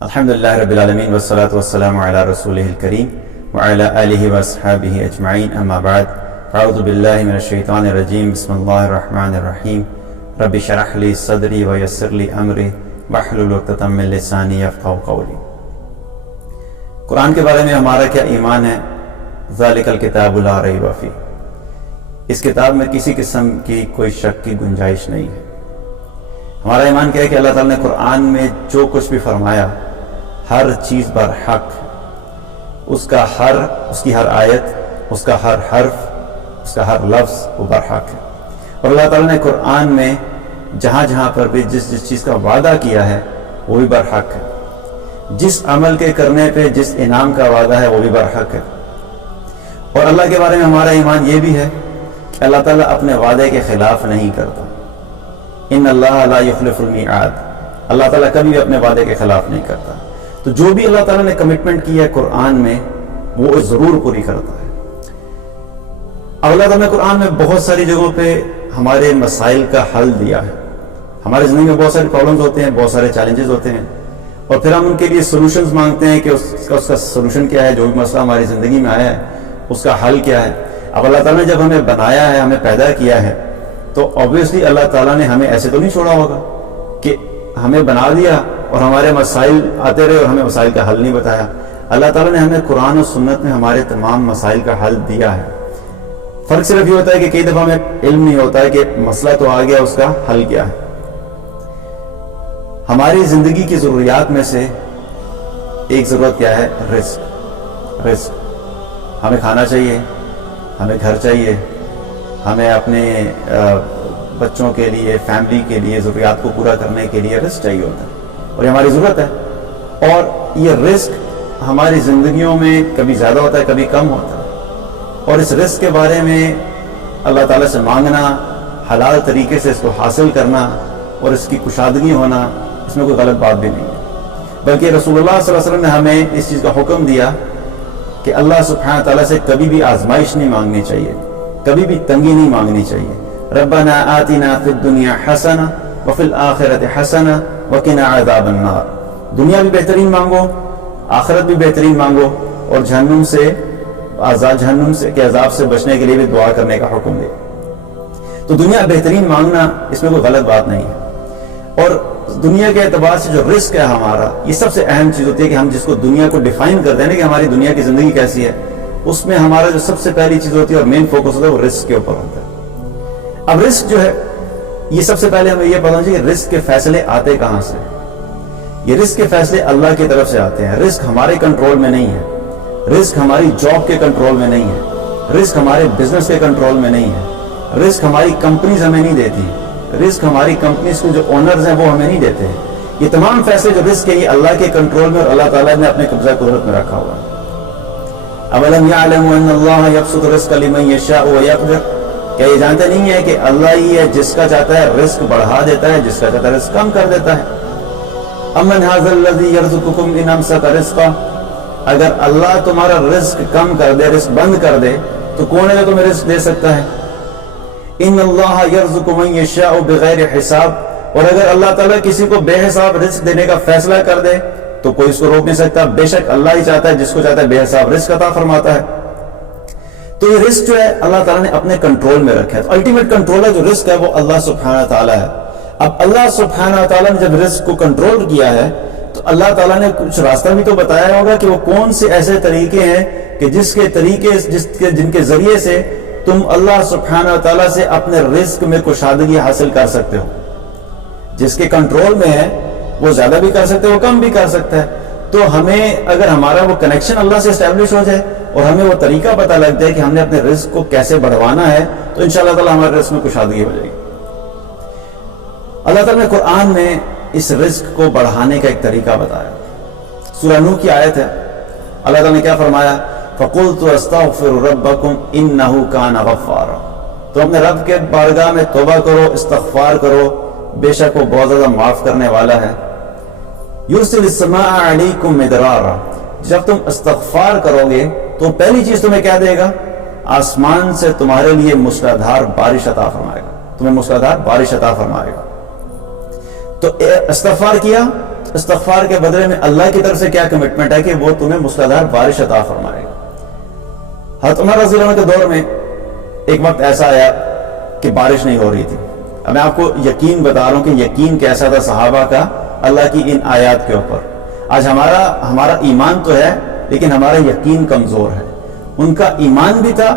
الحمدللہ رب العالمین والصلاة والسلام علی رسولہ الکریم وعلی آلہ واصحابہ اجمعین اما بعد اعوذ باللہ من الشیطان الرجیم بسم اللہ الرحمن الرحیم رب اشرح لی صدری ویسر لی امری واحلل عقدۃ من لسانی یفقہوا قولی۔ قرآن کے بارے میں ہمارا کیا ایمان ہے؟ ذالک الکتاب لا ریب فیہ، اس کتاب میں کسی قسم کی کوئی شک کی گنجائش نہیں ہے۔ ہمارا ایمان کیا ہے کہ اللہ تعالیٰ نے قرآن میں جو کچھ بھی فرمایا ہر چیز پر حق، اس کی ہر آیت، اس کا ہر حرف، اس کا ہر لفظ وہ برحق ہے۔ اور اللہ تعالیٰ نے قرآن میں جہاں جہاں پر بھی جس چیز کا وعدہ کیا ہے وہ بھی برحق ہے، جس عمل کے کرنے پہ جس انعام کا وعدہ ہے وہ بھی برحق ہے۔ اور اللہ کے بارے میں ہمارا ایمان یہ بھی ہے کہ اللہ تعالیٰ اپنے وعدے کے خلاف نہیں کرتا۔ ان اللہ لا یخلف المیعاد، اللہ تعالیٰ کبھی بھی اپنے وعدے کے خلاف نہیں کرتا۔ تو جو بھی اللہ تعالیٰ نے کمٹمنٹ کی ہے قرآن میں وہ ضرور پوری کرتا ہے۔ اللہ تعالیٰ نے قرآن میں بہت ساری جگہوں پہ ہمارے مسائل کا حل دیا ہے۔ ہماری زندگی میں بہت سارے پرابلمز ہوتے ہیں، بہت سارے چیلنجز ہوتے ہیں، اور پھر ہم ان کے لیے سولوشنز مانگتے ہیں کہ اس کا سولوشن کیا ہے، جو بھی مسئلہ ہماری زندگی میں آیا ہے اس کا حل کیا ہے۔ اب اللہ تعالیٰ نے جب ہمیں بنایا ہے، ہمیں پیدا کیا ہے، تو obviously اللہ تعالیٰ نے ہمیں ایسے تو نہیں چھوڑا ہوگا کہ ہمیں بنا دیا اور ہمارے مسائل آتے رہے اور ہمیں مسائل کا حل نہیں بتایا۔ اللہ تعالیٰ نے ہمیں قرآن و سنت میں ہمارے تمام مسائل کا حل دیا ہے۔ فرق صرف یہ ہوتا ہے کہ کئی دفعہ ہمیں علم نہیں ہوتا ہے کہ مسئلہ تو آ گیا، اس کا حل کیا ہے۔ ہماری زندگی کی ضروریات میں سے ایک ضرورت کیا ہے؟ رزق۔ ہمیں کھانا چاہیے، ہمیں گھر چاہیے، ہمیں اپنے بچوں کے لیے، فیملی کے لیے ضروریات کو پورا کرنے کے لیے رزق چاہیے ہوتا ہے، اور یہ ہماری ضرورت ہے۔ اور یہ رزق ہماری زندگیوں میں کبھی زیادہ ہوتا ہے، کبھی کم ہوتا ہے، اور اس رزق کے بارے میں اللہ تعالیٰ سے مانگنا، حلال طریقے سے اس کو حاصل کرنا اور اس کی کشادگی ہونا، اس میں کوئی غلط بات بھی نہیں ہے، بلکہ رسول اللہ صلی اللہ علیہ وسلم نے ہمیں اس چیز کا حکم دیا کہ اللہ سبحانہ تعالیٰ سے کبھی بھی آزمائش نہیں مانگنی چاہیے، کبھی بھی تنگی نہیں مانگنی چاہیے۔ ربنا آتنا فی الدنیا حسنہ وفی الآخرۃ حسنہ وقنا عذاب النار، دنیا بھی بہترین مانگو، آخرت بھی بہترین مانگو، اور جہنم کے عذاب سے بچنے کے لیے بھی دعا کرنے کا حکم دے۔ تو دنیا بہترین مانگنا اس میں کوئی غلط بات نہیں ہے۔ اور دنیا کے اعتبار سے جو رزق ہے ہمارا، یہ سب سے اہم چیز ہوتی ہے کہ ہم جس کو دنیا کو ڈیفائن کرتے ہیں نا کہ ہماری دنیا کی زندگی کیسی ہے، اس میں ہمارا جو سب سے پہلی چیز ہوتی ہے اور مین فوکس ہوتا ہے وہ رزق کے اوپر ہوتا ہے۔ اب رزق جو ہے، یہ سب سے پہلے ہمیں یہ پتا چاہیے کہ رزق کے فیصلے آتے کہاں سے۔ یہ رزق کے فیصلے اللہ کی طرف سے آتے ہیں۔ رزق ہمارے کنٹرول میں نہیں ہے، رزق ہماری جاب کے کنٹرول میں نہیں ہے، رزق ہمارے بزنس کے کنٹرول میں نہیں ہے، رزق ہماری کمپنیز ہمیں نہیں دیتی، رزق ہماری کمپنیز کے جو اونرز ہیں وہ ہمیں نہیں دیتے ہیں۔ یہ تمام فیصلے جو رزق ہے یہ اللہ کے کنٹرول میں اور اللہ تعالیٰ نے اپنے قبضہ قدرت میں رکھا ہوا ہے۔ اولم یعلموا ان اللہ یبسط الرزق لمن یشاء ویقدر، کیا یہ جانتے نہیں ہے کہ اللہ ہی ہے جس کا چاہتا ہے رزق بڑھا دیتا ہے، جس کا چاہتا ہے رزق کم کر دیتا ہے۔ امن ھذا الذی یرزقکم ان امسک رزقہ، اگر اللہ تمہارا رزق کم کر دے، رزق بند کر دے، تو کون ہے جو تمہیں رزق دے سکتا ہے؟ ان اللہ یرزق من یشاء بغیر حساب، اور اگر اللہ تعالیٰ کسی کو بے حساب رزق دینے کا فیصلہ کر دے تو کوئی اس کو روک نہیں سکتا۔ بے شک اللہ ہی چاہتا ہے، جس کو چاہتا ہے بے حساب رزق عطا فرماتا ہے۔ تو یہ رزق جو ہے اللہ تعالیٰ نے اپنے کنٹرول میں رکھا ہے۔ تو الٹیمیٹ کنٹرولر جو رزق ہے وہ اللہ سبحانہ تعالیٰ ہے۔ اب اللہ سبحانہ تعالیٰ نے جب رزق کو کنٹرول کیا ہے تو اللہ تعالیٰ نے کچھ راستہ بھی تو بتایا ہوگا کہ وہ کون سے ایسے طریقے ہیں کہ جن کے ذریعے سے تم اللہ سبحانہ تعالیٰ سے اپنے رزق میں کشادگی حاصل کر سکتے ہو۔ جس کے کنٹرول میں ہے وہ زیادہ بھی کر سکتے، وہ کم بھی کر سکتا ہے۔ تو ہمیں اگر ہمارا وہ کنیکشن اللہ سے اسٹیبلش ہو جائے اور ہمیں وہ طریقہ پتہ لگ جائے کہ ہم نے اپنے رزق کو کیسے بڑھوانا ہے، تو انشاءاللہ تعالیٰ ہمارے رزق میں کشادگی ہو جائے گی۔ اللہ تعالیٰ نے قرآن میں اس رزق کو بڑھانے کا ایک طریقہ بتایا۔ سورہ نوح کی آیت ہے، اللہ تعالیٰ نے کیا فرمایا؟ فَقُلْتُ أَسْتَغْفِرُ رَبَّكُمْ إِنَّهُ كَانَ غَفَّارًا، تو اپنے رب کے بارگاہ میں توبہ کرو، استغفار کرو، بے شک وہ بہت زیادہ معاف کرنے والا ہے۔ یرسل السماء علیکم مدرارا، جب تم استغفار کرو گے تو پہلی چیز تمہیں کیا دے گا؟ آسمان سے تمہارے لیے موسلادھار بارش عطا فرمائے گا، تمہیں موسلادھار بارش عطا فرمائے گا۔ تو استغفار کیا، استغفار کے بدلے میں اللہ کی طرف سے کیا کمٹمنٹ ہے کہ وہ تمہیں موسلادھار بارش عطا فرمائے گا۔ حضرت عمر رضی اللہ عنہ کے دور میں ایک وقت ایسا آیا کہ بارش نہیں ہو رہی تھی۔ اب میں آپ کو یقین بتا رہا ہوں کہ یقین کیسا تھا صحابہ کا اللہ کی ان آیات کے اوپر۔ آج ہمارا ایمان تو ہے لیکن ہمارا یقین کمزور ہے۔ ان کا ایمان بھی تھا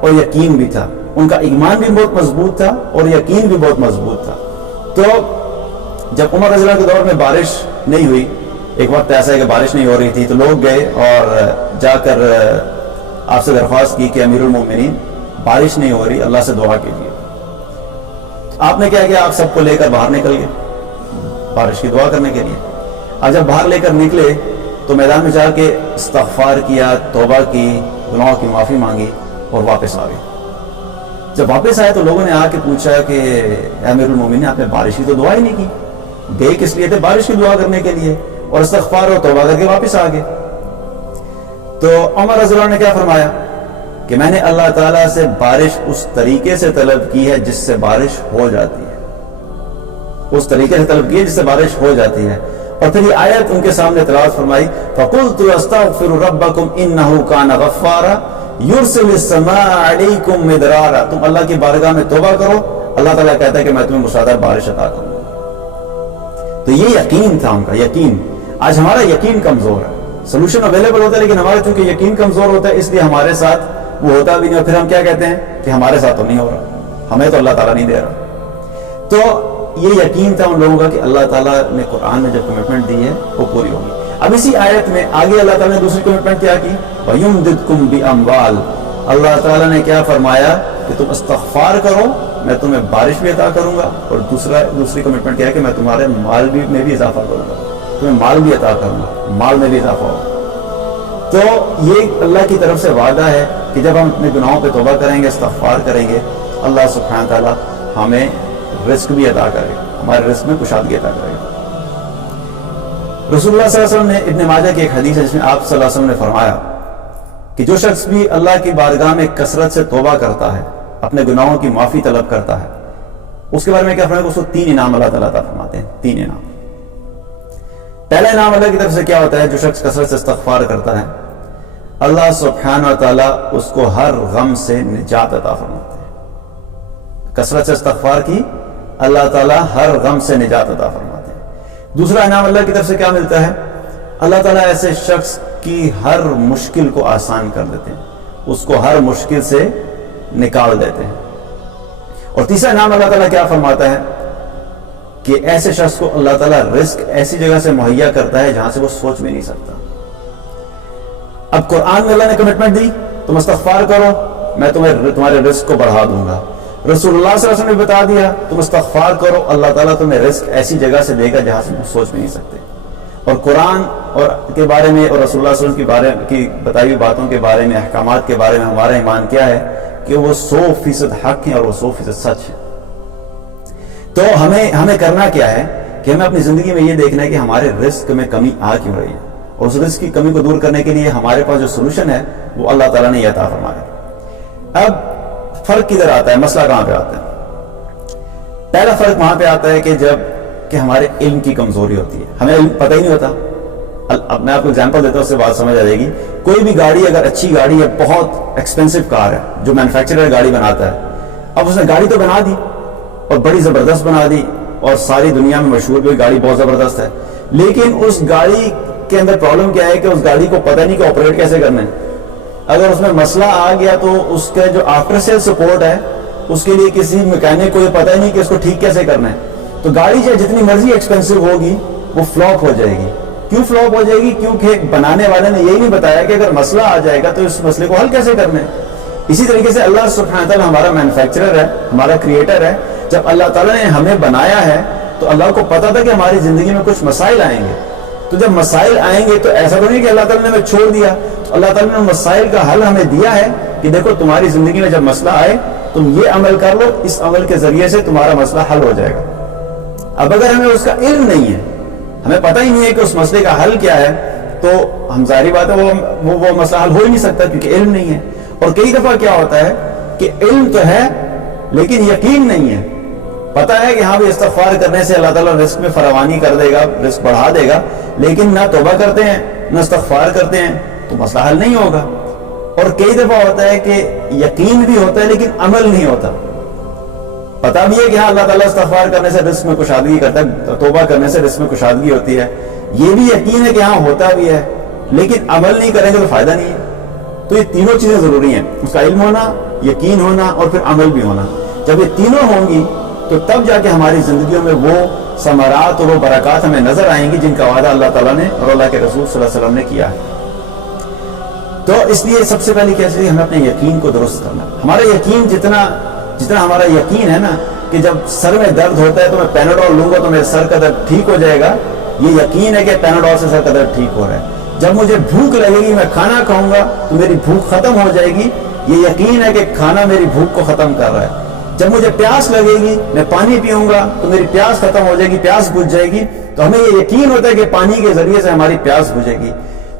اور یقین بھی تھا، ان کا ایمان بھی بہت مضبوط تھا اور یقین بھی بہت مضبوط تھا۔ تو جب عمر رضی اللہ عنہ کے دور میں بارش نہیں ہوئی، ایک وقت ایسا ہے کہ بارش نہیں ہو رہی تھی، تو لوگ گئے اور جا کر آپ سے درخواست کی کہ امیر المومنین بارش نہیں ہو رہی، اللہ سے دعا کیجیے۔ آپ نے کیا کیا؟ آپ سب کو لے کر باہر نکل گئے بارش کی دعا کرنے کے لیے۔ اور جب باہر لے کر نکلے تو میدان میں جا کے استغفار کیا، توبہ کی، گناہوں کی معافی مانگی اور واپس آ گئے۔ جب واپس آئے تو لوگوں نے آ کے پوچھا کہ امیر المومنین آپ نے بارش کی تو دعا ہی نہیں کی، گئے کس لیے تھے؟ بارش کی دعا کرنے کے لیے، اور استغفار اور توبہ کر کے واپس آ گئے۔ تو عمر رضی اللہ عنہ نے کیا فرمایا کہ میں نے اللہ تعالیٰ سے بارش اس طریقے سے طلب کی ہے جس سے بارش ہو جاتی ہے، اس طریقے سے طلب کی ہے جس سے بارش ہو جاتی ہے۔ اور پھر یہ آیت ان کے سامنے تلاوت فرمائی، فَقُلْتُ أَسْتَغْفِرُ رَبَّكُمْ إِنَّهُ كَانَ غَفَّارًا يُرْسِلِ السَّمَاءَ عَلَيْكُمْ مِدْرَارًا۔ تم اللہ کی بارگاہ میں توبہ کرو، اللہ تعالیٰ کہتا ہے کہ میں تمہیں موسلادھار بارش عطا کروں گا۔ تو یہ یقین تھا ان کا، یقین۔ آج ہمارا یقین کمزور ہے، سولوشن اویلیبل ہوتا ہے لیکن ہمارا چونکہ یقین کمزور ہوتا ہے اس لیے ہمارے ساتھ وہ ہوتا بھی نہیں، اور پھر ہم کیا کہتے ہیں کہ ہمارے ساتھ تو نہیں ہو رہا، ہمیں تو اللہ تعالیٰ نہیں دے رہا۔ تو یہ یقین تھا ان لوگوں کا کہ اللہ تعالیٰ نے قرآن میں جو کمٹمنٹ دی ہے وہ پوری ہوگی۔ اب اسی آیت میں آگے اللہ تعالیٰ نے دوسری کمٹمنٹ کیا کی، وَيُمْدِدْكُمْ بِأَمْوَالٍ۔ اللہ تعالیٰ نے کیا فرمایا کہ تم استغفار کرو، میں تمہیں بارش بھی عطا کروں گا، اور دوسری کمٹمنٹ کیا ہے کہ میں تمہارے مال میں بھی اضافہ کروں گا، تمہیں مال بھی عطا کروں گا، مال میں بھی اضافہ ہوگا۔ تو یہ اللہ کی طرف سے وعدہ ہے کہ جب ہم اپنے گناہوں پہ توبہ کریں گے، استغفار کریں گے، اللہ سبحانہ تعالیٰ ہمیں رزق بھی عطا کرے گا، ہمارے رزق میں کشادگی عطا کرے گا۔ رسول اللہ صلی اللہ علیہ وسلم نے ابن ماجہ کی ایک حدیث ہے جس میں آپ صلی اللہ علیہ وسلم نے فرمایا کہ جو شخص بھی اللہ کی بارگاہ میں کثرت سے توبہ کرتا ہے، اپنے گناہوں کی معافی طلب کرتا ہے، اس کے بارے میں کیا فرمایا کہ اس کو 3 انعام اللہ تعالیٰ عطا فرماتے ہیں، 3 انعام۔ پہلا انعام اللہ کی طرف سے کیا ہوتا ہے؟ جو شخص کثرت سے استغفار کرتا ہے، اللہ سبحانہ و تعالیٰ اس کو ہر غم سے نجات عطا فرماتے ہیں۔ کثرت سے استغفار کی، اللہ تعالیٰ ہر غم سے نجات عطا فرماتے ہیں۔ دوسرا انعام اللہ کی طرف سے کیا ملتا ہے؟ اللہ تعالیٰ ایسے شخص کی ہر مشکل کو آسان کر دیتے ہیں، اس کو ہر مشکل سے نکال دیتے ہیں۔ اور تیسرا انعام اللہ تعالیٰ کیا فرماتا ہے کہ ایسے شخص کو اللہ تعالیٰ رزق ایسی جگہ سے مہیا کرتا ہے جہاں سے وہ سوچ بھی نہیں سکتا۔ اب قرآن میں اللہ نے کمٹمنٹ دی، تم استغفار کرو میں تمہارے رزق کو بڑھا دوں گا۔ رسول اللہ صلی اللہ علیہ وسلم نے بتا دیا تم استغفار کرو، اللہ تعالیٰ تمہیں رزق ایسی جگہ سے دے گا جہاں سے تم سوچ بھی نہیں سکتے۔ اور قرآن اور کے بارے میں اور رسول اللہ صلی اللہ علیہ وسلم کی بتائی ہوئی باتوں کے بارے میں، احکامات کے بارے میں ہمارا ایمان کیا ہے کہ وہ 100% حق ہیں اور وہ 100% سچ ہے۔ تو ہمیں کرنا کیا ہے کہ ہمیں اپنی زندگی میں یہ دیکھنا ہے کہ ہمارے رزق میں کمی آ کیوں رہی ہے، اور اس رزق کی کمی کو دور کرنے کے لیے ہمارے پاس جو سولوشن ہے وہ اللہ تعالیٰ نے یہ عطا فرمایا۔ اب فرق کدھر آتا ہے، مسئلہ کہاں پہ آتا ہے؟ پہلا فرق وہاں پہ آتا ہے کہ ہمارے علم کی کمزوری ہوتی ہے، ہمیں علم پتہ ہی نہیں ہوتا۔ اب میں آپ کو ایگزامپل دیتا ہوں، اس سے بات سمجھ آ جائے گی۔ کوئی بھی گاڑی اگر اچھی گاڑی ہے، بہت ایکسپینسو کار ہے، جو مینوفیکچرر گاڑی بناتا ہے، اب اس نے گاڑی تو بنا دی اور بڑی زبردست بنا دی اور ساری دنیا میں مشہور بھی گاڑی بہت زبردست ہے، لیکن اس گاڑی کے اندر پرابلم کیا ہے کہ اس گاڑی کو پتہ نہیں کہ آپریٹ کیسے کرنا ہے۔ اگر اس میں مسئلہ آ گیا تو اس کا جو آفٹر سیل سپورٹ ہے اس کے لیے کسی میکینک کو یہ پتہ ہی نہیں کہ اس کو ٹھیک کیسے کرنا ہے، تو گاڑی چاہے جتنی مرضی ایکسپینسو ہوگی وہ فلاپ ہو جائے گی۔ کیوں فلاپ ہو جائے گی؟ کیونکہ بنانے والے نے یہی نہیں بتایا کہ اگر مسئلہ آ جائے گا تو اس مسئلے کو حل کیسے کرنا ہے۔ اسی طریقے سے اللہ سبحانہ تعالیٰ ہمارا مینوفیکچرر ہے، ہمارا کریٹر ہے۔ جب اللہ تعالیٰ نے ہمیں بنایا ہے تو اللہ کو پتا تھا کہ ہماری زندگی میں کچھ مسائل آئیں گے، تو جب مسائل آئیں گے تو ایسا تو نہیں کہ اللہ تعالیٰ نے ہمیں چھوڑ دیا، تو اللہ تعالیٰ نے مسائل کا حل ہمیں دیا ہے کہ دیکھو تمہاری زندگی میں جب مسئلہ آئے تم یہ عمل کر لو، اس عمل کے ذریعے سے تمہارا مسئلہ حل ہو جائے گا۔ اب اگر ہمیں اس کا علم نہیں ہے، ہمیں پتہ ہی نہیں ہے کہ اس مسئلے کا حل کیا ہے، تو ہم ظاہری بات ہے وہ مسئلہ حل ہو ہی نہیں سکتا کیونکہ علم نہیں ہے۔ اور کئی دفعہ کیا ہوتا ہے کہ علم تو ہے لیکن یقین نہیں ہے، پتہ ہے کہ ہاں بھی استغفار کرنے سے اللہ تعالیٰ رزق میں فراوانی کر دے گا، رزق بڑھا دے گا، لیکن نہ توبہ کرتے ہیں نہ استغفار کرتے ہیں تو مسئلہ حل نہیں ہوگا۔ اور کئی دفعہ ہوتا ہے کہ یقین بھی ہوتا ہے لیکن عمل نہیں ہوتا، پتہ بھی ہے کہ ہاں اللہ تعالیٰ استغفار کرنے سے رزق میں کشادگی کرتا ہے، توبہ کرنے سے رزق میں کشادگی ہوتی ہے، یہ بھی یقین ہے کہ ہاں ہوتا بھی ہے، لیکن عمل نہیں کریں گے تو فائدہ نہیں ہے۔ تو یہ تینوں چیزیں ضروری ہیں، اس کا علم ہونا، یقین ہونا اور پھر عمل بھی ہونا۔ جب یہ تینوں ہوں گی تو تب جا کے ہماری زندگیوں میں وہ ثمرات اور وہ برکات ہمیں نظر آئیں گی جن کا وعدہ اللہ تعالیٰ نے اور اللہ کے رسول صلی اللہ علیہ وسلم نے کیا ہے۔ تو اس لیے سب سے پہلے کیا چاہیے، ہمیں اپنے یقین کو درست کرنا۔ ہمارا یقین جتنا ہمارا یقین ہے نا کہ جب سر میں درد ہوتا ہے تو میں پیناڈول لوں گا تو میرے سر کا درد ٹھیک ہو جائے گا، یہ یقین ہے کہ پیناڈول سے سر کا درد ٹھیک ہو رہا ہے۔ جب مجھے بھوک لگے گی، میں کھانا کھاؤں گا تو میری بھوک ختم ہو جائے گی، یہ یقین ہے کہ کھانا میری بھوک کو ختم کر رہا ہے۔ جب مجھے پیاس لگے گی، میں پانی پیوں گا تو میری پیاس ختم ہو جائے گی، پیاس بجھ جائے گی، تو ہمیں یہ یقین ہوتا ہے کہ پانی کے ذریعے سے ہماری پیاس بجھے گی۔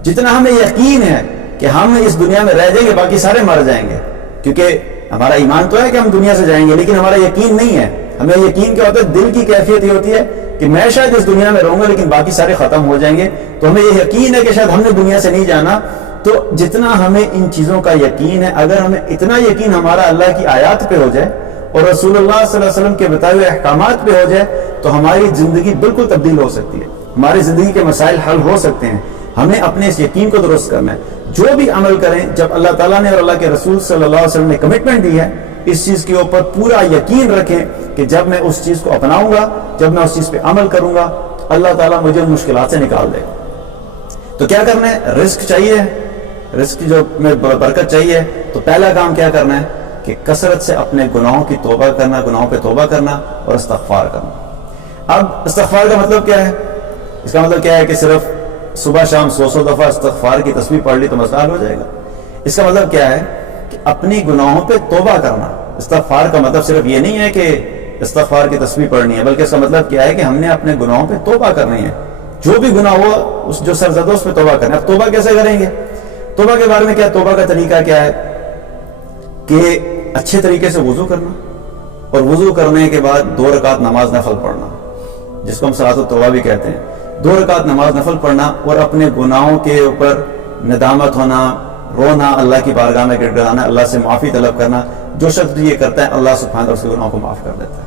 جتنا ہمیں یقین ہے کہ ہم اس دنیا میں رہ جائیں گے، باقی سارے مر جائیں گے، کیونکہ ہمارا ایمان تو ہے کہ ہم دنیا سے جائیں گے، لیکن ہمارا یقین نہیں ہے۔ ہمیں یقین کیا ہوتا ہے، دل کی کیفیت یہ ہوتی ہے کہ میں شاید اس دنیا میں رہوں گا لیکن باقی سارے ختم ہو جائیں گے، تو ہمیں یہ یقین ہے کہ شاید ہم نے دنیا سے نہیں جانا۔ تو جتنا ہمیں ان چیزوں کا یقین ہے، اگر ہمیں اتنا یقین ہمارا اللہ کی آیات پہ ہو جائے اور رسول اللہ صلی اللہ علیہ وسلم کے بتائے ہوئے احکامات پہ ہو جائے تو ہماری زندگی بالکل تبدیل ہو سکتی ہے، ہماری زندگی کے مسائل حل ہو سکتے ہیں۔ ہمیں اپنے اس یقین کو درست کرنا ہے۔ جو بھی عمل کریں، جب اللہ تعالیٰ نے اور اللہ کے رسول صلی اللہ علیہ وسلم نے کمٹمنٹ دی ہے، اس چیز کے اوپر پورا یقین رکھیں کہ جب میں اس چیز کو اپناؤں گا، جب میں اس چیز پہ عمل کروں گا، اللہ تعالیٰ مجھے ان مشکلات سے نکال دے گا۔ تو کیا کرنا ہے، رزق چاہیے، رزق کی جو میں برکت چاہیے، تو پہلا کام کیا کرنا ہے کہ کثرت سے اپنے گناہوں کی توبہ کرنا، گناہوں پہ توبہ کرنا اور استغفار کرنا۔ اب استغفار کا مطلب کیا ہے؟ اس کا مطلب کیا ہے کہ صرف صبح شام 100 دفعہ استغفار کی تسبیح پڑھ لی تو مسئلہ حل ہو جائے گا؟ اس کا مطلب کیا ہے کہ اپنی گناہوں پہ توبہ کرنا۔ استغفار کا مطلب صرف یہ نہیں ہے کہ استغفار کی تسبیح پڑھنی ہے، بلکہ اس کا مطلب کیا ہے کہ ہم نے اپنے گناہوں پہ توبہ کرنی ہے، جو بھی گناہ ہوا اس جو سرزد اس پہ توبہ کرنا ہے۔ اب توبہ کیسے کریں گے؟ توبہ کے بارے میں کیا، توبہ کا طریقہ کیا ہے کہ اچھے طریقے سے وضو کرنا، اور وضو کرنے کے بعد 2 رکعت نماز نفل پڑھنا، جس کو ہم صلاۃ التوبہ بھی کہتے ہیں۔ 2 رکعت نماز نفل پڑھنا اور اپنے گناہوں کے اوپر ندامت ہونا، رونا، اللہ کی بارگاہ میں گڑ گڑانا، اللہ سے معافی طلب کرنا۔ جو شخص یہ کرتا ہے اللہ سبحانہ وتعالیٰ اس کے گناہوں کو معاف کر دیتا ہے،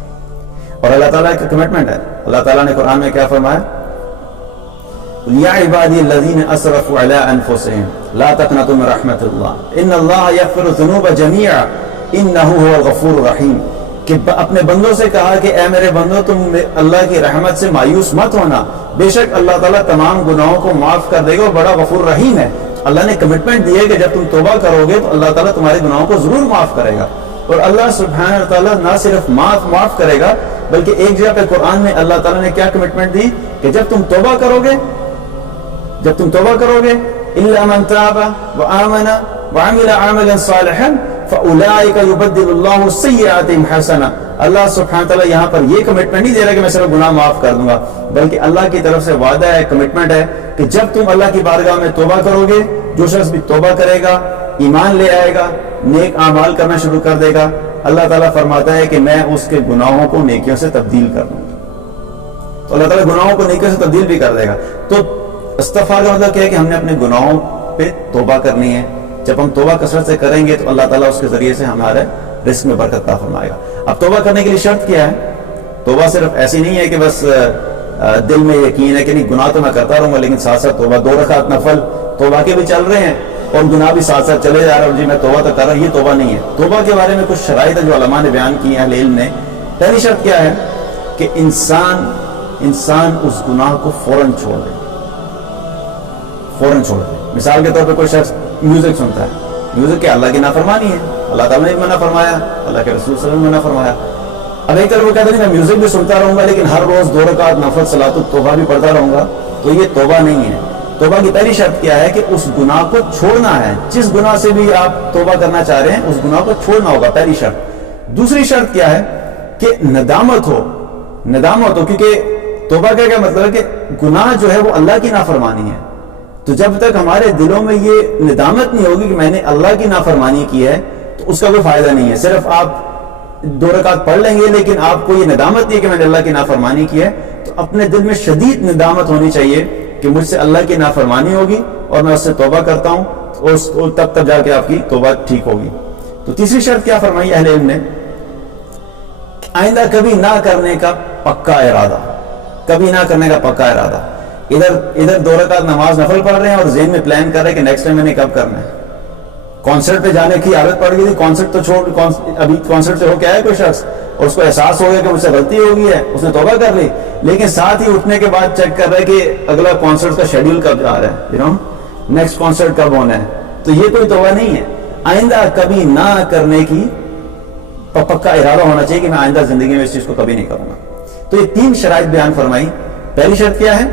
اور اللہ تعالیٰ کی کمٹمنٹ ہے۔ اللہ تعالیٰ نے قرآن میں کیا فرمایا، یا عبادی الذین اسرفوا علی انفسہم لا تقنطوا من رحمت اللہ ان اللہ یغفر الذنوب جميعا انہ هو الغفور الرحیم، کہ اپنے بندوں سے کہا کہ اے میرے بندو تم اللہ کی رحمت سے مایوس مت ہونا، بے شک اللہ تعالیٰ تمام گناہوں کو معاف کر دے گا اور بڑا غفور رحیم ہے۔ اللہ نے کمٹمنٹ دی ہے کہ جب تم توبہ کرو گے تو اللہ تعالیٰ تمہارے گناہوں کو ضرور معاف کرے گا، اور اللہ سبحانہ تعالیٰ نہ صرف معاف کرے گا بلکہ ایک جگہ پہ قرآن میں اللہ تعالیٰ نے کیا کمٹمنٹ دی کہ جب تم توبہ کرو گے الا من تاب وآمن وعمل عملا صالحا فاولئک یبدل اللہ سیئاتہم حسنا۔ اللہ سبحانہ تعالیٰ یہاں پر یہ کمٹمنٹ نہیں دے رہا کہ میں صرف گناہ معاف کر دوں گا، بلکہ اللہ کی طرف سے وعدہ ہے، کمٹمنٹ ہے کہ جب تم اللہ کی بارگاہ میں توبہ کرو گے، جو شخص بھی توبہ کرے گا، ایمان لے آئے گا، نیک اعمال کرنا شروع کر دے گا، اللہ تعالیٰ فرماتا ہے کہ میں اس کے گناہوں کو نیکیوں سے تبدیل کر دوں گا۔ تو اللہ تعالیٰ گناہوں کو نیکیوں سے تبدیل بھی کر دے گا۔ تو استغفار کا مطلب کیا ہے کہ ہم نے اپنے گناہوں پہ توبہ کرنی ہے۔ جب ہم توبہ کثرت سے کریں گے تو اللہ تعالیٰ اس کے ذریعے سے ہمارے رزق میں برکت عطا فرمائے گا۔ اب توبہ کرنے کے لیے شرط کیا ہے؟ توبہ صرف ایسی نہیں ہے کہ بس دل میں یقین ہے کہ نہیں گناہ تو میں کرتا رہوں گا لیکن ساتھ ساتھ توبہ، 2 رکعت نفل توبہ کے بھی چل رہے ہیں اور گناہ بھی ساتھ ساتھ چلے جا رہا ہوں، جی میں توبہ تو کر رہا ہوں، یہ توبہ نہیں ہے۔ توبہ کے بارے میں کچھ شرائط ہے جو علماء نے بیان کی ہیں، اہل علم نے۔ پہلی شرط کیا ہے کہ انسان اس گناہ کو فوراً چھوڑ دے، فوراً چھوڑ دے۔ مثال کے طور پہ کوئی شخص میوزک سنتا ہے، میوزک کیا اللہ کی نافرمانی ہے، اللہ تعالیٰ نے منع فرمایا، اللہ کے رسول صلی اللہ علیہ وسلم نے منع فرمایا۔ اب ایک طرف وہ کہتے ہیں میں میوزک بھی سنتا رہوں گا لیکن ہر روز 2 رکعت نفل صلاۃ التوبہ بھی پڑھتا رہوں گا، تو یہ توبہ نہیں ہے۔ توبہ کی پہلی شرط کیا ہے کہ اس گناہ کو چھوڑنا ہے، جس گناہ سے بھی آپ توبہ کرنا چاہ رہے ہیں اس گناہ کو چھوڑنا ہوگا، پہلی شرط۔ دوسری شرط کیا ہے کہ ندامت ہو، کیونکہ توبہ کا کیا مطلب ہے کہ گناہ جو ہے وہ اللہ کی نافرمانی ہے، تو جب تک ہمارے دلوں میں یہ ندامت نہیں ہوگی کہ میں نے اللہ کی نافرمانی کی ہے تو اس کا کوئی فائدہ نہیں ہے۔ صرف آپ 2 رکعت پڑھ لیں گے لیکن آپ کو یہ ندامت نہیں ہے کہ میں نے اللہ کی نافرمانی کی ہے، تو اپنے دل میں شدید ندامت ہونی چاہیے کہ مجھ سے اللہ کی نافرمانی ہوگی اور میں اس سے توبہ کرتا ہوں، تب جا کے آپ کی توبہ ٹھیک ہوگی۔ تو تیسری شرط کیا فرمائی اہل علم نے؟ آئندہ کبھی نہ کرنے کا پکا ارادہ، کبھی نہ کرنے کا پکا ارادہ۔ ادھر 2 رکعت نماز نفل پڑھ رہے ہیں اور ذہن میں پلان کر رہے ہیں کہ نیکسٹ ٹائم میں نے کب کرنا ہے۔ کانسرٹ پہ جانے کی عادت پڑ گئی تھی، کانسرٹ تو چھوڑ، ابھی کانسرٹ سے ہو کے آیا کوئی شخص اور اس کو احساس ہو گیا کہ مجھ سے غلطی ہو گئی ہے، اس نے توبہ کر لی، لیکن ساتھ ہی اٹھنے کے بعد چیک کر رہا ہے کہ اگلا کانسرٹ کا شیڈیول کب آ رہا ہے، نیکسٹ کانسرٹ کب ہونا ہے۔ تو یہ کوئی توبہ نہیں ہے۔ آئندہ کبھی نہ کرنے کی پکا ارادہ ہونا چاہیے کہ میں آئندہ زندگی میں اس چیز کو کبھی نہیں کروں گا۔ تو یہ 3 شرائط بیان فرمائی۔ پہلی شرط کیا ہے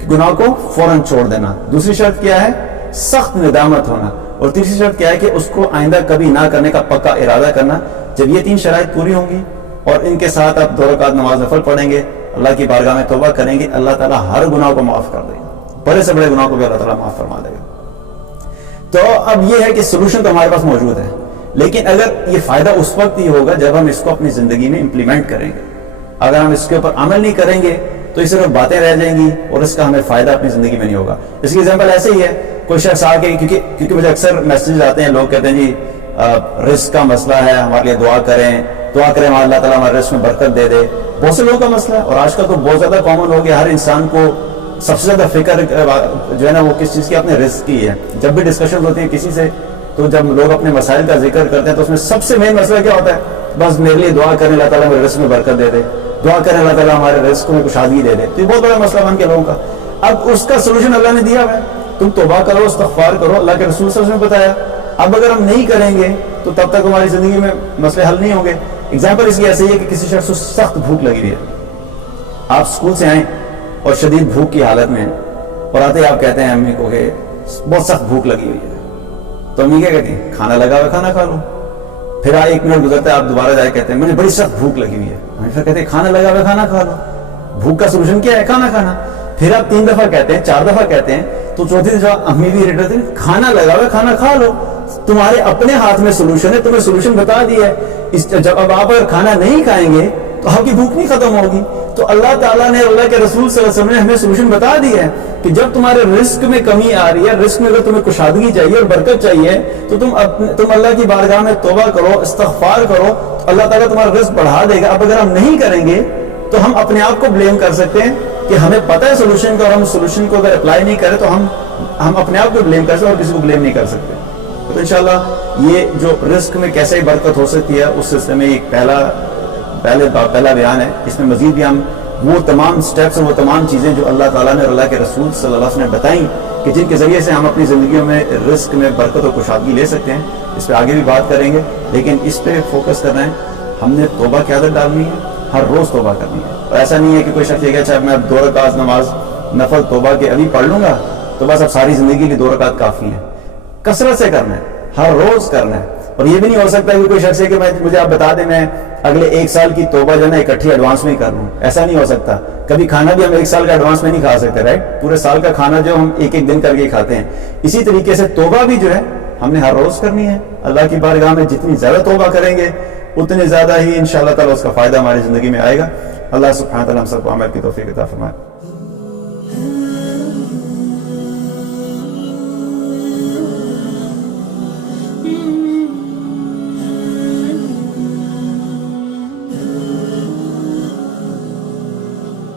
کہ گناہ کو فوراً چھوڑ دینا، دوسری شرط کیا ہے سخت ندامت ہونا، اور تیسری شرط کیا ہے کہ اس کو آئندہ کبھی نہ کرنے کا پکا ارادہ کرنا۔ جب یہ 3 شرائط پوری ہوں گی اور ان کے ساتھ آپ 2 رکعت نماز نفل پڑھیں گے، اللہ کی بارگاہ میں توبہ کریں گے، اللہ تعالیٰ ہر گناہ کو معاف کر دے گا، بڑے سے بڑے گناہ کو بھی اللہ تعالیٰ معاف فرما دے گا۔ تو اب یہ ہے کہ سولوشن تو ہمارے پاس موجود ہے، لیکن اگر یہ فائدہ اس وقت ہی ہوگا جب ہم اس کو اپنی زندگی میں امپلیمنٹ کریں گے۔ اگر ہم اس کے اوپر عمل نہیں کریں گے تو یہ صرف باتیں رہ جائیں گی اور اس کا ہمیں فائدہ اپنی زندگی میں نہیں ہوگا۔ اس کی ایگزامپل ایسے ہی ہے، کوئی شخص آ کے، کیونکہ مجھے اکثر میسیج آتے ہیں، لوگ کہتے ہیں جی رزق کا مسئلہ ہے، ہمارے لیے دعا کریں اللہ تعالیٰ ہمارے رزق میں برکت دے دے۔ بہت سے لوگوں کا مسئلہ ہے، اور آج کل تو بہت زیادہ کامن ہو گیا، ہر انسان کو سب سے زیادہ فکر جو ہے نا وہ کس چیز کی، اپنے رزق کی ہے۔ جب بھی ڈسکشن ہوتی ہے کسی سے، تو جب لوگ اپنے مسائل کا ذکر کرتے ہیں تو اس میں سب سے مین مسئلہ کیا ہوتا ہے؟ بس میرے لیے دعا کریں اللہ تعالیٰ میرے رزق میں برکت دے دے، دعا کریں اللہ تعالیٰ ہمارے رزق میں کشادگی دے دے۔ تو یہ بہت بڑا مسئلہ بن کے لوگوں کا۔ اب اس کا سولوشن اللہ نے دیا ہے، تم توبہ کرو، استغفار کرو، اللہ کے رسول صلی اللہ علیہ وسلم نے بتایا۔ اب اگر ہم نہیں کریں گے تو تب تک ہماری زندگی میں مسئلے حل نہیں ہوں گے۔ ایگزامپل اس کی ایسے ہی ہے کہ کسی شخص کو سخت بھوک لگی ہوئی ہے، آپ اسکول سے آئیں اور شدید بھوک کی حالت میں ہیں، اور آتے ہی آپ کہتے ہیں امی کو کہ بہت سخت بھوک لگی ہوئی ہے، تو امی کیا کہتی ہیں؟ کھانا لگا ہوا کھانا کھا لو۔ پھر 1 منٹ گزرتا ہے، آپ دوبارہ جائے کہتے ہیں مجھے بڑی سخت بھوک لگی ہوئی ہے، پھر کہتے ہیں کھانا لگا ہوا کھانا کھا لو۔ بھوک کا سولوشن کیا ہے؟ کھانا کھانا۔ پھر آپ 3 دفعہ کہتے ہیں، 4 دفعہ کہتے ہیں، تو چوتھی دفعہ امی بھی ریٹ ہوتی ہے کھانا لگا ہوا کھانا کھا لو۔ تمہارے اپنے ہاتھ میں سولوشن ہے، تمہیں سولوشن بتا دیا ہے۔ جب اب آپ اگر کھانا نہیں کھائیں گے تو آپ کی بھوک نہیں ختم ہوگی۔ تو اللہ تعالیٰ نے، اللہ کے رسول صلی اللہ علیہ وسلم نے ہمیں سولوشن بتا دیا ہے کہ جب تمہارے رزق میں کمی آ رہی ہے، رزق میں اگر تمہیں کشادگی چاہیے اور برکت چاہیے، تو تم اللہ کی بارگاہ میں توبہ کرو، استغفار کرو، تو اللہ تعالیٰ تمہارا رزق بڑھا دے گا۔ اب اگر ہم نہیں کریں گے تو ہم اپنے آپ کو بلیم کر سکتے ہیں کہ ہمیں پتہ ہے سولوشن کا، اور ہم سولوشن کو اگر اپلائی نہیں کریں تو ہم اپنے آپ کو بلیم کر سکتے ہیں اور کسی کو بلیم نہیں کر سکتے۔ تو انشاءاللہ یہ جو رزق میں کیسے برکت ہو سکتی ہے اس سلسلے میں ایک پہلا بیان ہے۔ اس میں مزید بھی ہم وہ تمام سٹیپس اور وہ تمام چیزیں جو اللہ تعالیٰ نے اور اللہ کے رسول صلی اللہ علیہ وسلم نے بتائیں کہ جن کے ذریعے سے ہم اپنی زندگیوں میں رزق میں برکت اور کشادگی لے سکتے ہیں، اس پہ آگے بھی بات کریں گے، لیکن اس پہ فوکس کرنا ہے ہم نے توبہ کی عادت ڈالنی ہے، ہر روز توبہ کرنی ہے۔ اور ایسا نہیں ہے کہ کوئی شخص یہ کہ اچھا میں اب 2 رکعت نماز نفل توبہ کے ابھی پڑھ لوں گا تو بس اب ساری زندگی کے لیے 2 رکعت کافی ہیں۔ کثرت سے کرنا ہے، ہر روز کرنا ہے۔ اور یہ بھی نہیں ہو سکتا کہ کوئی شخص ہے کہ مجھے آپ بتا دیں میں اگلے 1 سال کی توبہ جو ہے نا اکٹھی ایڈوانس میں ہی کر لوں، ایسا نہیں ہو سکتا۔ کبھی کھانا بھی ہم 1 سال کا ایڈوانس میں نہیں کھا سکتے، رائٹ؟ پورے سال کا کھانا جو ہم ایک دن کر کے کھاتے ہیں، اسی طریقے سے توبہ بھی جو ہے ہم نے ہر روز کرنی ہے۔ اللہ کی بارگاہ میں جتنی زیادہ توبہ کریں گے اتنے زیادہ ہی انشاءاللہ تعالیٰ اس کا فائدہ ہماری زندگی میں آئے گا۔ اللہ سبحانہ وتعالیٰ ہم سب کو عمل کی توفیق عطا فرمائے۔